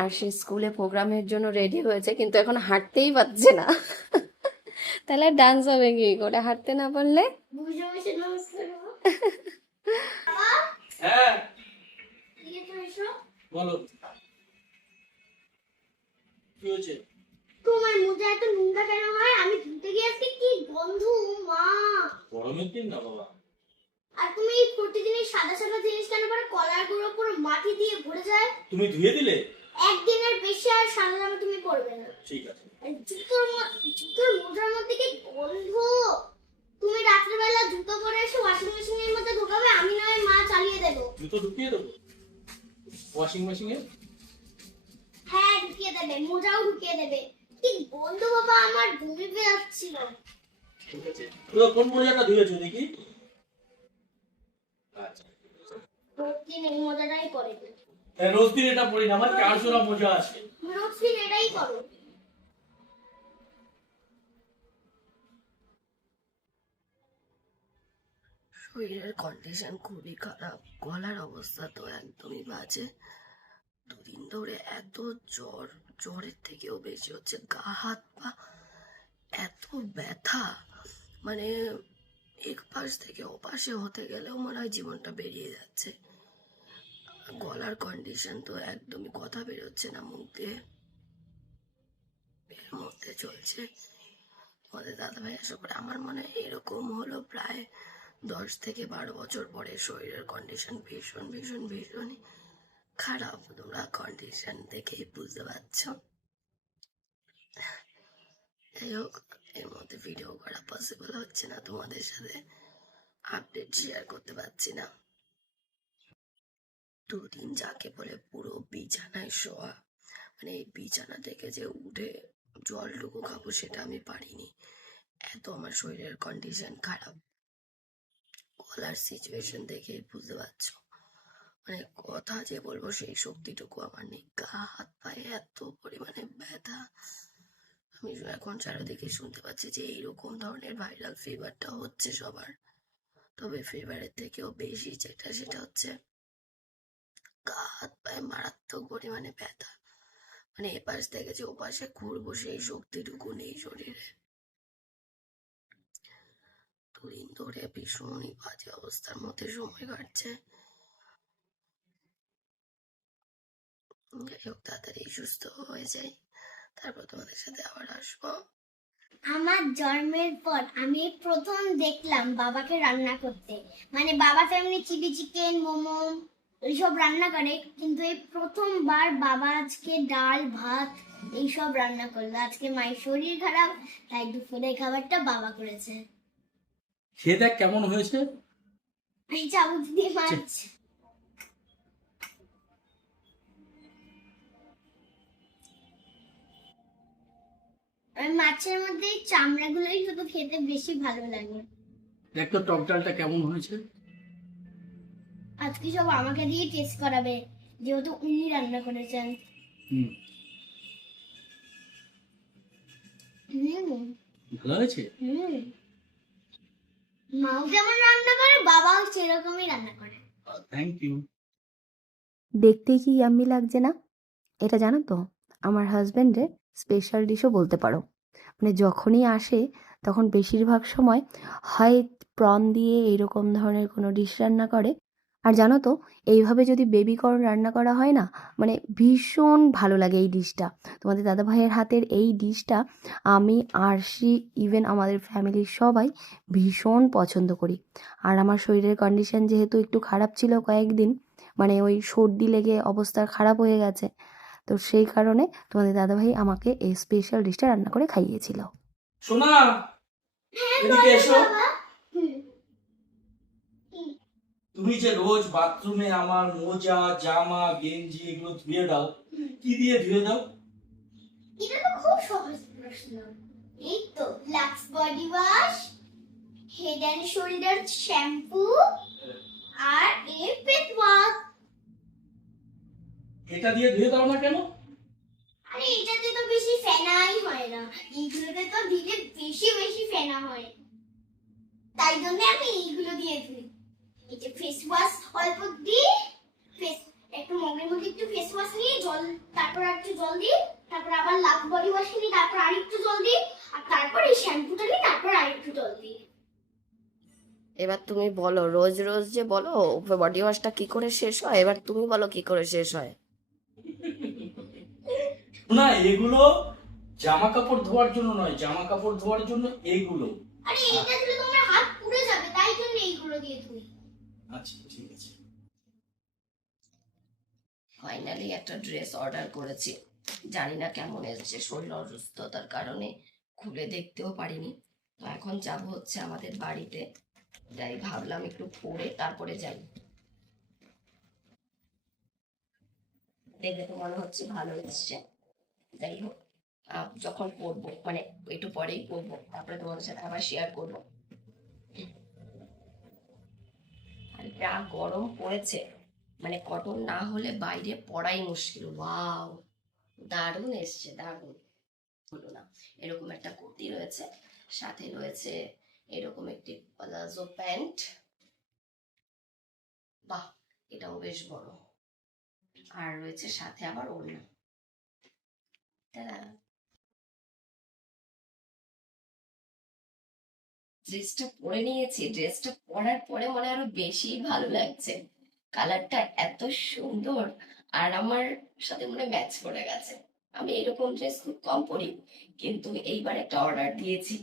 আর সে স্কুলে প্রোগ্রামের জন্য রেডি হয়েছে, কিন্তু এখন হাঁটতেই পারছে না। তাহলে ডান্স হবে কি করে হাঁটতে না পারলে? হ্যাঁ বলো কি হয়েছে? তোমার মোজা এত নোংরা কেন হয়? আমি ধুতে গিয়ে আজকে কি গন্ধ মা! গরমের দিন না বাবা। আর তুমি প্রতিদিনই সাদা সাদা জিনিস কেন পরে? কলার গুঁড়ো পুরো মাটি দিয়ে ভরে যায়। তুমি ধুয়ে দিলে? একদিনের বেশি আর সাদা জামা তুমি পরবে না। ঠিক আছে। আর জুতোর মোজার মধ্যে কি গন্ধ! তুমি রাত্রিবেলা জুতো পরে এসে ওয়াশিং মেশিনের মধ্যে ঢোকাবে, আমি নয় মা চালিয়ে দেবো। জুতো ঢুকিয়ে দেবো ওয়াশিং মেশিনে? হ্যাঁ ঢুকিয়ে দেবে, মোজাও ঢুকিয়ে দেবে। কি গন্ধ বাবা, আমার বমি পেয়ে যাচ্ছিল। ঠিক আছে। তো কোন মোজাটা ধুয়েছো দেখি? আচ্ছা প্রতিদিন এই মোজাটাই পরে। রোজ দিন এটা পরি না, আমার 4 জোড়া মোজা আছে। রোজ দিন এটাই করো। শরীরের কন্ডিশন খুবই খারাপ, গলার অবস্থা তো একদমই বাজে। দুদিন ধরে এত জ্বর, জ্বরের থেকেও বেশি হচ্ছে গা হাত পা এত ব্যথা, মানে এক পাশ থেকে ওপাশে হতে গেলেও মনে হয় জীবনটা বেরিয়ে যাচ্ছে। গলার কন্ডিশন তো একদমই, কথা বেরোচ্ছে না মুখ দিয়ে। এর মধ্যে চলছে আমাদের দাদাভাই আসা করে, আমার মনে হয় এরকম হলো প্রায় 10 থেকে 12 বছর পরে। শরীরের কন্ডিশন ভীষণ ভীষণ ভীষণই খারাপ, তোমরা কন্ডিশন দেখেই বুঝতে পারছো। যাই হোক, এর মধ্যে ভিডিও করা পসিবল হচ্ছে না, তোমাদের সাথে আপডেট শেয়ার করতে পারছি না। দুদিন যাকে বলে পুরো বিছানায় শোয়া, মানে এই বিছানা থেকে যে উঠে জলটুকু খাবো সেটা আমি পারিনি, এত আমার শরীরের কন্ডিশন খারাপ। গলার সিচুয়েশন দেখেই বুঝতে পারছো, মানে কথা যে বলবো সেই শক্তিটুকু আমার নেই। গা হাত পায়ে এত পরিমাণে ব্যথা। আমি এখন চারিদিকে শুনতে পাচ্ছি যে এইরকম ধরনের ভাইরাল ফিভারটা হচ্ছে সবার, তবে ফিভারের থেকেও বেশি সেটা হচ্ছে গা হাত পায়ে মারাত্মক পরিমাণে ব্যথা। মানে এপাশ থেকে যে ওপাশে ঘুরবো সেই শক্তিটুকু নেই শরীরে। দুদিন ধরে ভীষণই বাজে অবস্থার মধ্যে সময় কাটছে। যাই হোক, তাড়াতাড়ি সুস্থ হয়ে যাই, তারপর তোমাদের সাথে আবার আসবো। আমার জন্মের পর আমি প্রথম দেখলাম বাবাকে রান্না করতে। মানে বাবা তো এমনি চিলি চিকেন, মোমো এইসব রান্না করে, কিন্তু এই প্রথমবার বাবা আজকে ডাল ভাত এইসব রান্না করলো। আজকে মায়ের শরীর খারাপ, তাই দুপুরের খাবারটা বাবা করেছে। খেয়ে দেখ কেমন হয়েছে। এই চামচ দিয়ে মাছ। আর মাছের মধ্যে এই চামড়াগুলোই শুধু খেতে বেশি ভালো লাগে। দেখ তো টক ডালটা কেমন হয়েছে। আজকে সব আমাকে দিয়ে টেস্ট করাবে, যেহেতু উনি রান্না করেছেন। ভালো হয়েছে। মাও যেমন রান্না করে বাবাও সেরকমই রান্না করে। Thank you. দেখতেই কি ইয়াম্মি লাগছে না? এটা জানো তো আমার হাজবেন্ডের স্পেশাল ডিশও বলতে পারো। মানে যখনই আসে তখন বেশিরভাগ সময় হয় প্রন দিয়ে এইরকম ধরনের কোনো ডিশ রান্না করে। আর জানো তো, এইভাবে যদি বেবি কর্ন রান্না করা হয় না, মানে ভীষণ ভালো লাগে এই ডিশটা। তোমাদের দাদাভাইয়ের হাতের এই ডিশটা আমি, আরশি, ইভেন আমাদের ফ্যামিলির সবাই ভীষণ পছন্দ করি। আর আমার শরীরের কন্ডিশন যেহেতু একটু খারাপ ছিল কয়েকদিন, মানে ওই সর্দি লেগে অবস্থা খারাপ হয়ে গেছে, তো সেই কারণে তোমাদের দাদাভাই আমাকে এই স্পেশাল ডিশটা রান্না করে খাইয়েছিল। সোনা এদিকে এসো। তুমি যে রোজ বাথরুমে আমার মোজা জামা গেঞ্জি এগুলো ধুয়ে দাও, কি দিয়ে ধুয়ে দাও? এটা তো খুব সহজ প্রশ্ন। এই তো Lux body wash, Head and Shoulder shampoo আর এই ফেস ওয়াশ। এটা দিয়ে ধুয়ে দাও না কেন? আরে এটাতে তো বেশি ফেনাই হয় না, এইগুলোতে তো দিলে বেশি বেশি ফেনা হয়, তাই জন্য আমি এইগুলো দিয়ে ধুই। এই যে ফেস ওয়াশ অল্প দিই, ফেস একটু মগের মধ্যে একটু ফেস ওয়াশ নিয়ে জল, তারপর আর একটু জল দিই, তারপর আবার লাভ বডি ওয়াশ নিই, তারপর আর একটু জল দিই, আর তারপর এই শ্যাম্পুটা নিই, তারপর আর একটু জল দিই। এবার তুমি বলো, রোজ রোজ যে বলো বডি ওয়াশটা কি করে শেষ হয়, এবার তুমি বলো কি করে শেষ হয়। না, এগুলো জামা কাপড় ধোয়ার জন্য নয়, জামা কাপড় ধোয়ার জন্য এইগুলো। আরে এইটা দিলে তোমার হাত পুড়ে যাবে, তাই জন্য এইগুলো দিয়ে ধুই। আচ্ছা ঠিক আছে। ফাইনালি একটা ড্রেস অর্ডার করেছি, জানি না কেমন এসেছে, শরীর অসুস্থতার কারণে খুলে দেখতেও পারিনি। তো এখন যাব হচ্ছে আমাদের বাড়িতে, তাই ভাবলাম একটু পরে তারপরে যাই। দেখে তো মনে হচ্ছে ভালো এসছে, যাই হোক যখন পরবো মানে একটু পরেই পরবো, তারপরে তোমাদের সাথে আবার শেয়ার করবো। আর যা গরম পড়েছে, মানে কটন না হলে বাইরে পড়াই মুশকিল। ওয়াও, দারুণ এসছে, দারুণ। হলো না, এরকম একটা কুর্তি রয়েছে, সাথে রয়েছে এরকম একটি প্লাজো প্যান্ট। বাহ, এটাও বেশ বড়, আর রয়েছে সাথে আবার ওড়না। ড্রেসটা পরে নিয়েছি, ড্রেসটা পরার পরে মনে আরো বেশি ভালো লাগছে, কালারটা এত সুন্দর, আর আমার সাথে মনে ম্যাচ করে গেছে। আমি এরকম ড্রেস খুব কম পরি, কিন্তু এইবার একটা অর্ডার দিয়েছি,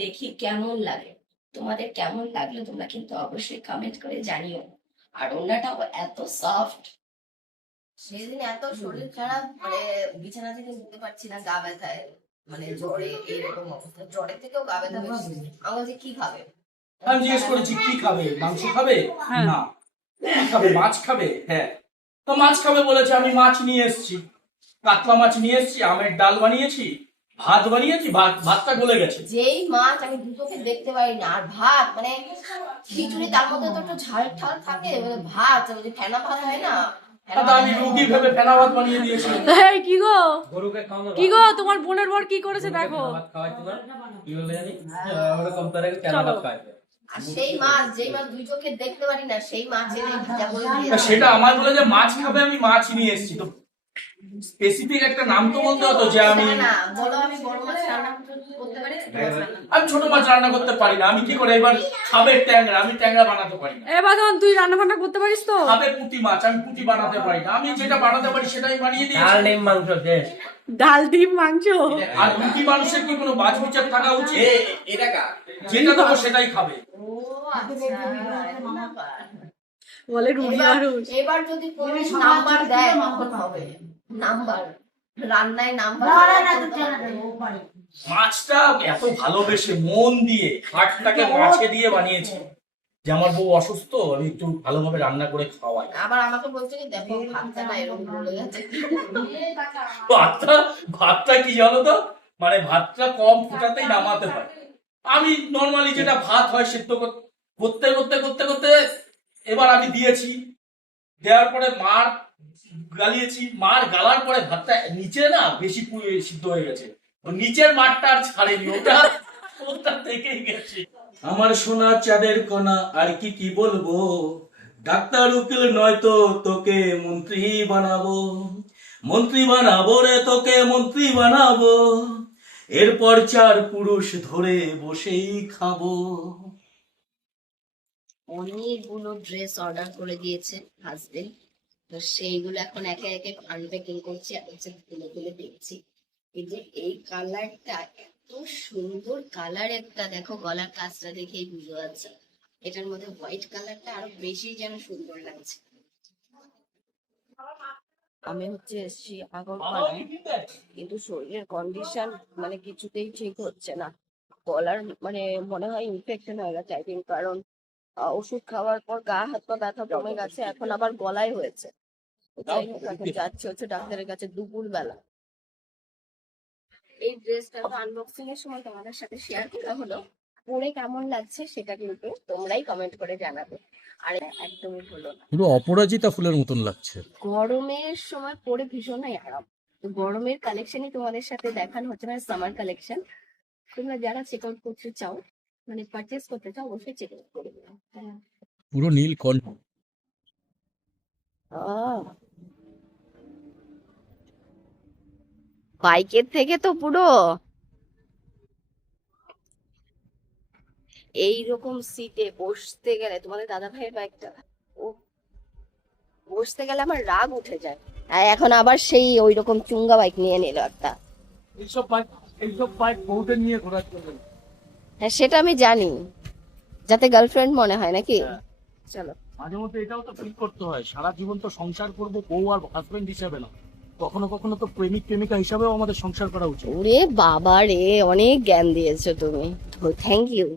দেখি কেমন লাগে। তোমাদের কেমন লাগলো তোমরা কিন্তু অবশ্যই কমেন্ট করে জানিও। আর ওড়নাটাও এত সফট। সেদিন এত শরীর খারাপ, মানে বিছানা থেকে উঠতে পারছি না, গা ব্যথায়, মানে জ্বরে, এইরকম অবস্থা, জ্বরের থেকেও গা ব্যথা বেশি। আমার যে কি খাবে, আমি জিজ্ঞেস করেছি কি খাবে, মাংস খাবে? না। কি খাবে? মাছ খাবে? হ্যাঁ। তো মাছ খাবে বলেছে, আমি মাছ নিয়ে এসেছি, কাতলা মাছ নিয়ে এসেছি, আমের ডাল বানিয়েছি, ভাত বানিয়েছি, ভাতটা গলে গেছে। যেই মাছ আমি দুটোকে দেখতে পারি না, আর ভাত মানে খিচুড়ি, তার মধ্যে তো একটু ঝাল ঠাল থাকে, মানে ভাত ওই যে ফেনা ভাত হয় না, ফেনা দাদা আমি রুগী ভেবে ফেনা ভাত বানিয়ে দিয়েছি। এই কি গো, কি গো, তোমার বোনের বর কি করেছে দেখো। চলো। আর সেই মাছ, যেই মাছ দুই চোখে দেখতে পারি না, সেই মাছের এই ভিজা করে তা দিয়েছে। সেটা আমার বলে যে মাছ খাবে, আমি মাছ নিয়ে এসেছি, তো স্পেসিফিক একটা নাম তো বলতে হতো যে আমি না বলো, আমি বড় মাছ রান্না করতে পারি, ছোট মাছ রান্না আমি ছোট মাছ রান্না করতে পারি না। আমি কি করে এবার খাবে ট্যাংরা, আমি ট্যাংরা বানাতে পারি না। এ বাদন, তুই রান্না বান্না করতে পারিস তো? খাবে পুঁটি মাছ, আমি পুঁটি বানাতে পারি না। আমি যেটা বানাতে পারি সেটাই বানিয়ে দিয়েছি। ডাল ডিম মাংস শেষ। ডাল ডিম মাংস। আর রুটি মানুষের কি কোনো বাজ বিচার থাকা উচিত? এটা কা যেটা দেবো সেটাই খাবে। ও আচ্ছা, বলে রুটি মানুষ। এবার যদি কোনো নাম্বার দেয় তখন হবে, নাম্বার রান্নায় নাম্বার। মাছটা এত ভালোবেসে মন দিয়ে হাটটাকে মাছে দিয়ে বানিয়েছি যে আমার বউ অসুস্থ, আমি একটু ভালোভাবে রান্না করে খাওয়াই। আবার আমাকে বলছে কি দেখো ভাতটা না এরকম বলে গেছে। ভাতটা কি জানো তো, মানে ভাতটা কম ফুটাতেই নামাতে হয়। আমি নর্মালি যেটা ভাত হয় সেদ্ধ করতে করতে করতে করতে এবার আমি দিয়েছি, দেওয়ার পরে মার গালিয়েছি, মার গালার পরে ভাতটা নিচে না বেশি সিদ্ধ হয়ে গেছে, নিচের মাঠটা আর ছাড়েনি, ওটা থেকেই গেছে। আমার সোনা চাঁদের কণা, আর কি কি বলবো, ডাক্তার উকিল নয় তো তোকে মন্ত্রী বানাবো, মন্ত্রী বানাবো রে তোকে মন্ত্রী বানাবো, এরপর 4 পুরুষ ধরে বসেই খাবো। অনেকগুলো ড্রেস অর্ডার করে দিয়েছে হাজবেন্ড, তো সেইগুলো এখন একে একে আনপ্যাকিং করছি, আর হচ্ছে তুলে তুলে দেখছি। এই যে এই কালারটা, এত সুন্দর কালার একটা, দেখো গলার কাজটা দেখেই বুঝতে পারছে, এটার মধ্যে হোয়াইট কালারটা আরো বেশি যেন সুন্দর লাগছে। আমি হচ্ছে এসছি আগরপাড়ায়, কিন্তু শরীরের কন্ডিশন মানে কিছুতেই ঠিক হচ্ছে না, গলার মানে মনে হয় ইনফেকশন হয়ে গেছে আই থিঙ্ক, কারণ ওষুধ খাওয়ার পর গা হাত পা ব্যথা কমে গেছে, এখন আবার গলায় হয়েছে। তো যাই হোক, এখন যাচ্ছি হচ্ছে ডাক্তারের কাছে দুপুর বেলা। এই ড্রেসটা তো আনবক্সিং এর সময় তোমাদের সাথে শেয়ার করা হলো, পরে কেমন লাগছে সেটা কিন্তু তোমরাই কমেন্ট করে জানাবে। আর একদমই হলো না, পুরো অপরাজিতা ফুলের মতন লাগছে। গরমের সময় পরে ভীষণই আরাম। তো গরমের কালেকশনই তোমাদের সাথে দেখানো হচ্ছে, মানে সামার কালেকশন। তোমরা যারা চেক আউট করতে চাও, মানে পারচেস করতে চাও, অবশ্যই চেক আউট করে নিও। পুরো নীল কণ্ঠ। বাইকের থেকে তো পুরো এইরকম সিটে বসতে গেলে, তোমাদের দাদা ভাইয়ের বাইকটা, ও বসতে গেলে আমার রাগ উঠে যায়। আর এখন আবার সেই ওই রকম চুঙ্গা বাইক নিয়ে নিল একটা। এইসব বাইক বউদের নিয়ে ঘোরার জন্য। হ্যাঁ সেটা আমি জানি, যাতে গার্লফ্রেন্ড মনে হয় নাকি। হ্যাঁ। চলো। মাঝে মধ্যে এটাও তো ফিল করতে হয়, সারা জীবন তো সংসার করবো বউ আর হাজবেন্ড হিসাবে না, কখনো কখনো তো প্রেমিক প্রেমিকা হিসাবেও আমাদের সংসার করা উচিত। ওরে বাবা রে, অনেক জ্ঞান দিয়েছো তুমি, থ্যাংক ইউ।